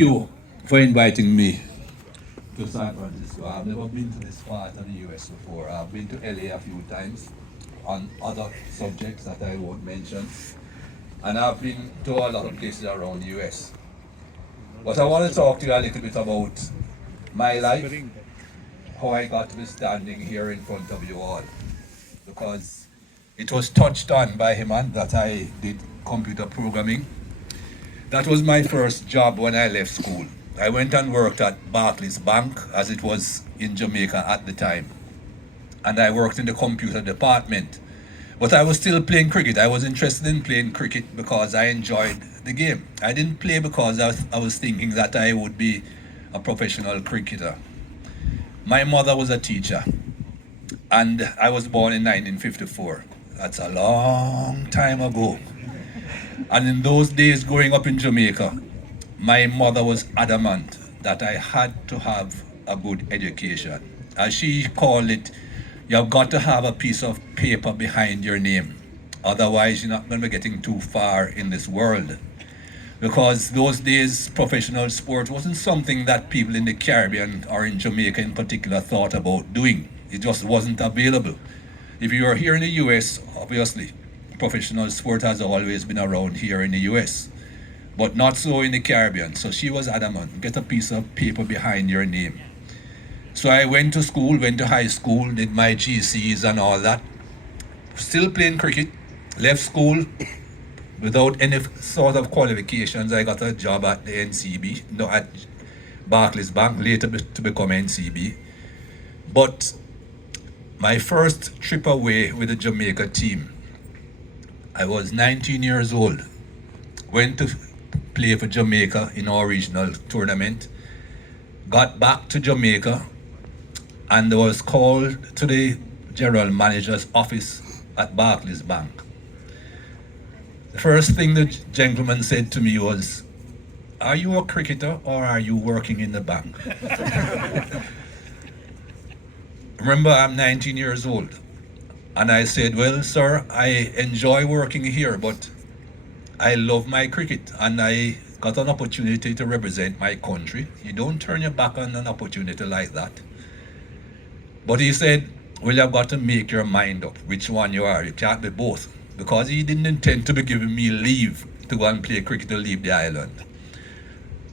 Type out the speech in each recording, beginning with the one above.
You for inviting me to San Francisco. I've never been to this part of the US before. I've been to LA a few times on other subjects that I won't mention. And I've been to a lot of places around the US. But I want to talk to you a little bit about my life, how I got to be standing here in front of you all. Because it was touched on by him and that I did computer programming. That was my first job when I left school. I went and worked at Barclays Bank, as it was in Jamaica at the time. And I worked in the computer department. But I was still playing cricket. I was interested in playing cricket because I enjoyed the game. I didn't play because I was thinking that I would be a professional cricketer. My mother was a teacher, and I was born in 1954. That's a long time ago. And in those days, growing up in Jamaica, my mother was adamant that I had to have a good education. As she called it, you've got to have a piece of paper behind your name. Otherwise, you're not going to be getting too far in this world. Because those days, professional sport wasn't something that people in the Caribbean or in Jamaica in particular thought about doing. It just wasn't available. If you are here in the US, obviously, professional sport has always been around here in the US, but not so in the Caribbean. So she was adamant, get a piece of paper behind your name. So I went to school, went to high school, did my GCs and all that. Still playing cricket, left school without any sort of qualifications. I got a job at the NCB, no, at Barclays Bank, later to become NCB. But my first trip away with the Jamaica team, I was 19 years old. Went to play for Jamaica in our regional tournament. Got back to Jamaica and was called to the general manager's office at Barclays Bank. The first thing the gentleman said to me was, "Are you a cricketer or are you working in the bank?" Remember, I'm 19 years old. And I said, "Well, sir, I enjoy working here, but I love my cricket and I got an opportunity to represent my country. You don't turn your back on an opportunity like that." But he said, "Well, you've got to make your mind up which one you are. You can't be both." Because he didn't intend to be giving me leave to go and play cricket to leave the island.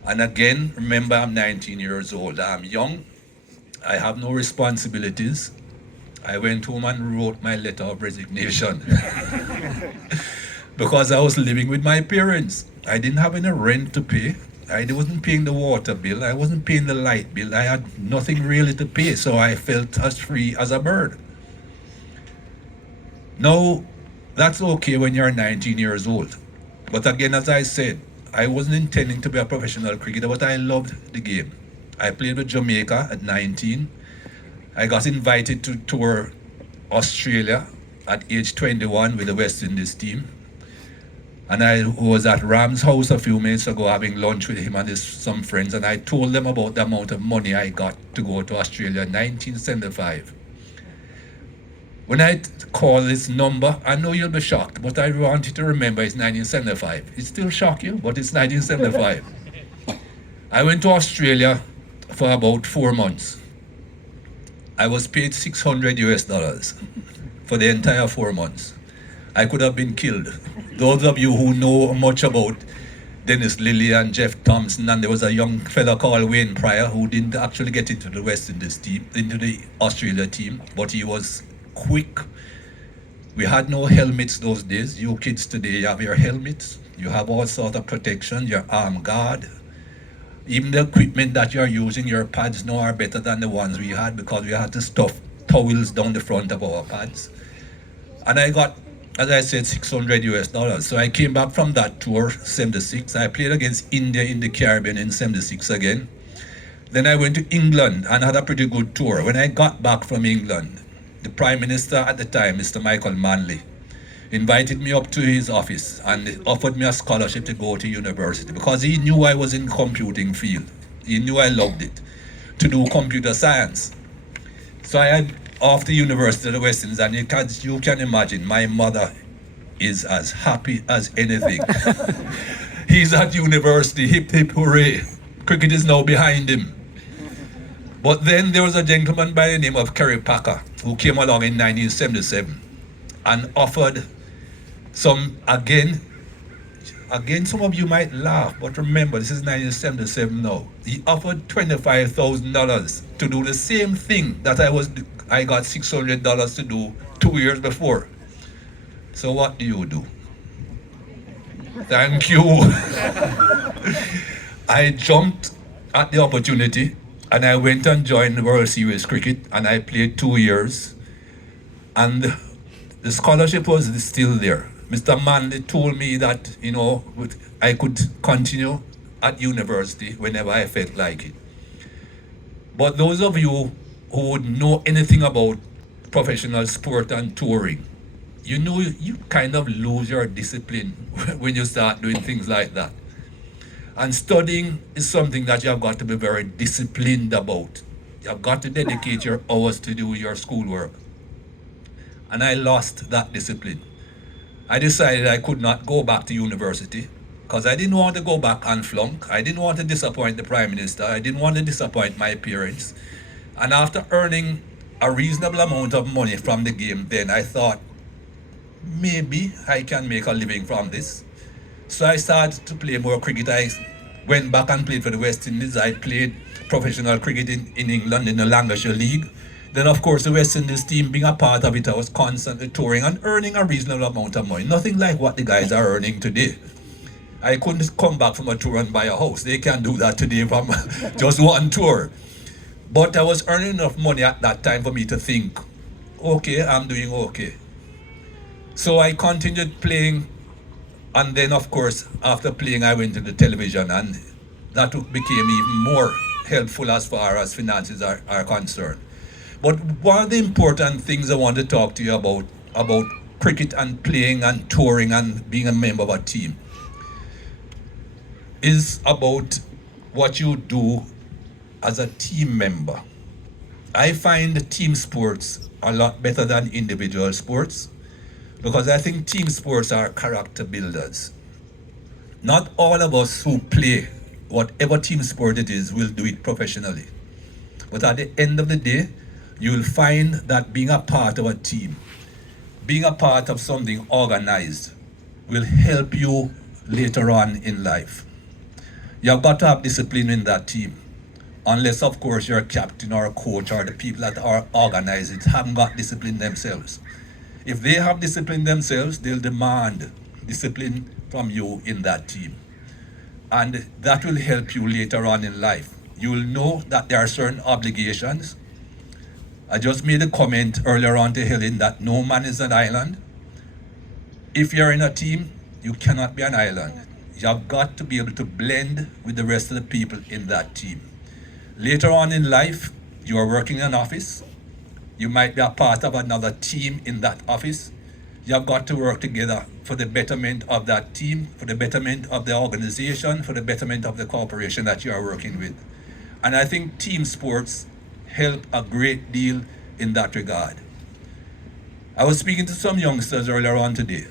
And again, remember, I'm 19 years old. I'm young. I have no responsibilities. I went home and wrote my letter of resignation because I was living with my parents. I didn't have any rent to pay. I wasn't paying the water bill. I wasn't paying the light bill. I had nothing really to pay, so I felt as free as a bird. Now, that's okay when you're 19 years old. But again, as I said, I wasn't intending to be a professional cricketer, but I loved the game. I played with Jamaica at 19. I got invited to tour Australia at age 21 with the West Indies team. And I was at Ram's house a few minutes ago having lunch with him and some friends, and I told them about the amount of money I got to go to Australia in 1975. When I call this number, I know you'll be shocked, but I want you to remember it's 1975. It still shock you, but it's 1975. I went to Australia for about 4 months. I was paid $600 for the entire 4 months. I could have been killed. Those of you who know much about Dennis Lilly and Jeff Thompson, and there was a young fella called Wayne Pryor who didn't actually get into the West Indies team, into the Australia team, but he was quick. We had no helmets those days. You kids today, you have your helmets, you have all sort of protection, your arm guard. Even the equipment that you're using, your pads now are better than the ones we had because we had to stuff towels down the front of our pads. And I got, as I said, $600. So I came back from that tour, 76. I played against India in the Caribbean in 76 again. Then I went to England and had a pretty good tour. When I got back from England, the Prime Minister at the time, Mr. Michael Manley, invited me up to his office and offered me a scholarship to go to university because he knew I was in computing field. He knew I loved it, to do computer science. So I had off the University of the West Indies, and you can imagine my mother is as happy as anything. He's at university, hip hip hooray. Cricket is now behind him. But then there was a gentleman by the name of Kerry Packer who came along in 1977 and offered some, again, some of you might laugh, but remember, this is 1977 now. He offered $25,000 to do the same thing that I got $600 to do 2 years before. So what do you do? Thank you. I jumped at the opportunity and I went and joined the World Series Cricket and I played 2 years. And the scholarship was still there. Mr. Manley told me that, I could continue at university whenever I felt like it. But those of you who would know anything about professional sport and touring, you kind of lose your discipline when you start doing things like that. And studying is something that you have got to be very disciplined about. You have got to dedicate your hours to do your schoolwork. And I lost that discipline. I decided I could not go back to university because I didn't want to go back and flunk. I didn't want to disappoint the Prime Minister. I didn't want to disappoint my parents. And after earning a reasonable amount of money from the game, then I thought, maybe I can make a living from this. So I started to play more cricket. I went back and played for the West Indies. I played professional cricket in England in the Lancashire League. Then, of course, the West Indies team, being a part of it, I was constantly touring and earning a reasonable amount of money. Nothing like what the guys are earning today. I couldn't come back from a tour and buy a house. They can't do that today from just one tour. But I was earning enough money at that time for me to think, okay, I'm doing okay. So I continued playing. And then, of course, after playing, I went to the television, and that became even more helpful as far as finances are concerned. But one of the important things I want to talk to you about cricket and playing and touring and being a member of a team is about what you do as a team member. I find team sports a lot better than individual sports because I think team sports are character builders. Not all of us who play whatever team sport it is will do it professionally. But at the end of the day, you will find that being a part of a team, being a part of something organized, will help you later on in life. You have got to have discipline in that team. Unless, of course, your captain or a coach or the people that are organizing haven't got discipline themselves. If they have discipline themselves, they'll demand discipline from you in that team. And that will help you later on in life. You will know that there are certain obligations. I just made a comment earlier on to Helen that no man is an island. If you're in a team, you cannot be an island. You have got to be able to blend with the rest of the people in that team. Later on in life, you are working in an office. You might be a part of another team in that office. You have got to work together for the betterment of that team, for the betterment of the organization, for the betterment of the corporation that you are working with. And I think team sports help a great deal in that regard. I was speaking to some youngsters earlier on today,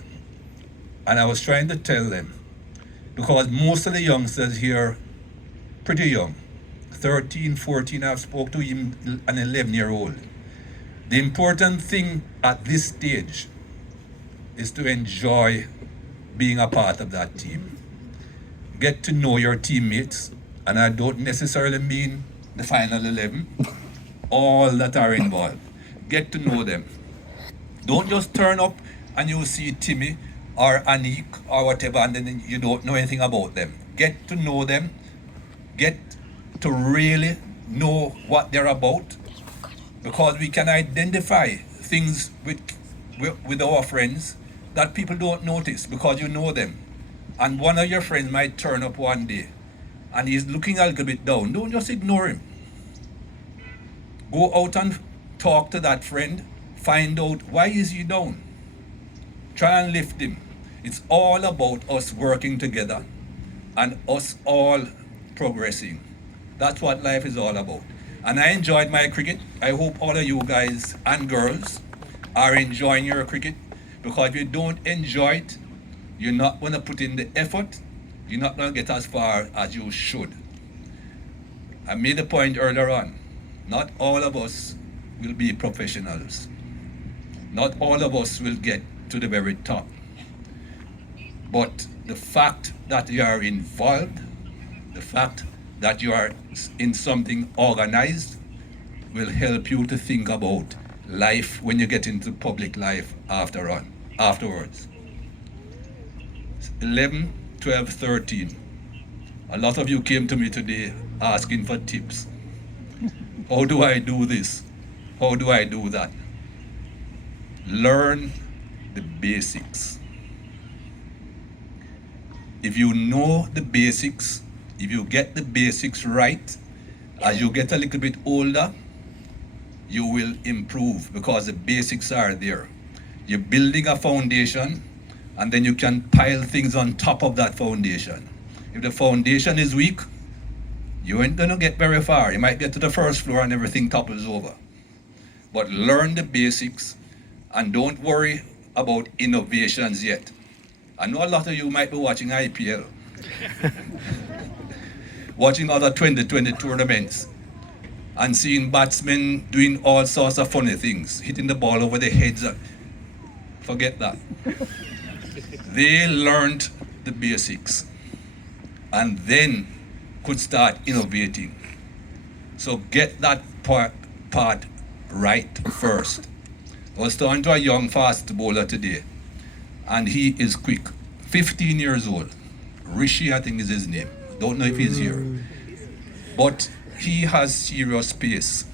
and I was trying to tell them, because most of the youngsters here pretty young, 13, 14, I've spoke to even an 11-year-old. The important thing at this stage is to enjoy being a part of that team. Get to know your teammates, and I don't necessarily mean the final 11, all that are involved. Get to know them. Don't just turn up and you see Timmy or Anik or whatever and then you don't know anything about them. Get to know them. Get to really know what they're about, because we can identify things with our friends that people don't notice because you know them. And one of your friends might turn up one day and he's looking a little bit down. Don't just ignore him. Go out and talk to that friend. Find out why is he down. Try and lift him. It's all about us working together and us all progressing. That's what life is all about. And I enjoyed my cricket. I hope all of you guys and girls are enjoying your cricket, because if you don't enjoy it, you're not going to put in the effort. You're not going to get as far as you should. I made a point earlier on. Not all of us will be professionals. Not all of us will get to the very top. But the fact that you are involved, the fact that you are in something organized, will help you to think about life when you get into public life afterwards. 11, 12, 13. A lot of you came to me today asking for tips. How do I do this? How do I do that? Learn the basics. If you know the basics, if you get the basics right, as you get a little bit older, you will improve because the basics are there. You're building a foundation, and then you can pile things on top of that foundation. If the foundation is weak, you ain't gonna get very far. You might get to the first floor and everything topples over. But learn the basics and don't worry about innovations yet. I know a lot of you might be watching IPL, watching other 2020 tournaments, and seeing batsmen doing all sorts of funny things, hitting the ball over their heads. Forget that. They learned the basics and then could start innovating. So get that part right first. I was talking to a young fast bowler today, and he is quick. 15 years old. Rishi, I think is his name. Don't know if he's here. But he has serious pace.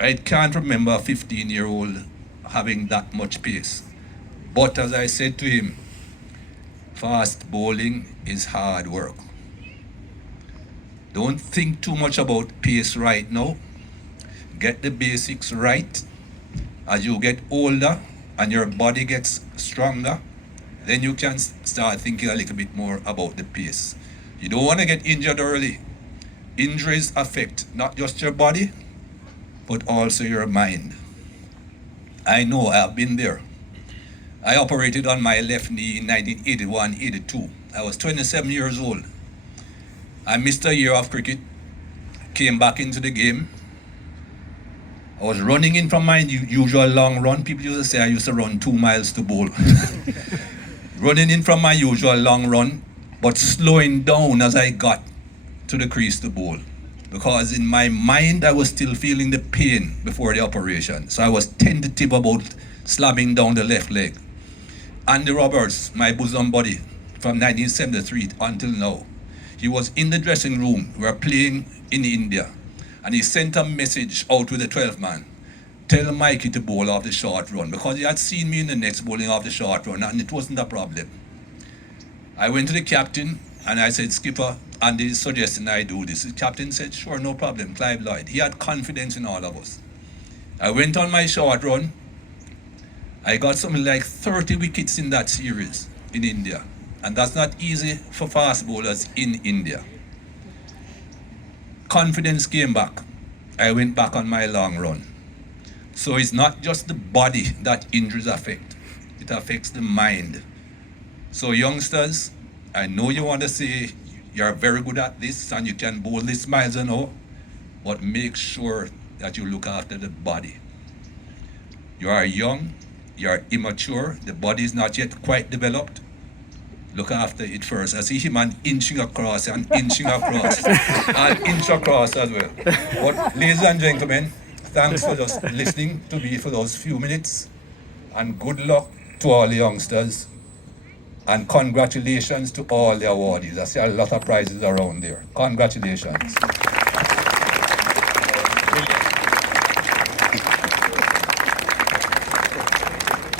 I can't remember a 15-year-old having that much pace. But as I said to him, fast bowling is hard work. Don't think too much about pace right now. Get the basics right. As you get older and your body gets stronger, then you can start thinking a little bit more about the pace. You don't want to get injured early. Injuries affect not just your body, but also your mind. I know, I've been there. I operated on my left knee in 1981-82. I was 27 years old. I missed a year of cricket, came back into the game. I was running in from my usual long run. People used to say I used to run 2 miles to bowl. Running in from my usual long run, but slowing down as I got to the crease to bowl. Because in my mind, I was still feeling the pain before the operation. So I was tentative about slamming down the left leg. Andy Roberts, my bosom buddy, from 1973 until now, he was in the dressing room. We were playing in India. And he sent a message out with the 12th man. Tell Mikey to bowl off the short run, because he had seen me in the nets bowling off the short run, and it wasn't a problem. I went to the captain and I said, Skipper, Andy is suggesting I do this. The captain said, sure, no problem, Clive Lloyd. He had confidence in all of us. I went on my short run. I got something like 30 wickets in that series in India. And that's not easy for fast bowlers in India. Confidence came back. I went back on my long run. So it's not just the body that injuries affect. It affects the mind. So youngsters, I know you want to say you're very good at this and you can bowl this miles an hour, but make sure that you look after the body. You are young, you are immature, the body is not yet quite developed. Look after it first. I see him inching across and inching across. I'll inch across as well. But ladies and gentlemen, thanks for just listening to me for those few minutes. And good luck to all the youngsters. And congratulations to all the awardees. I see a lot of prizes around there. Congratulations.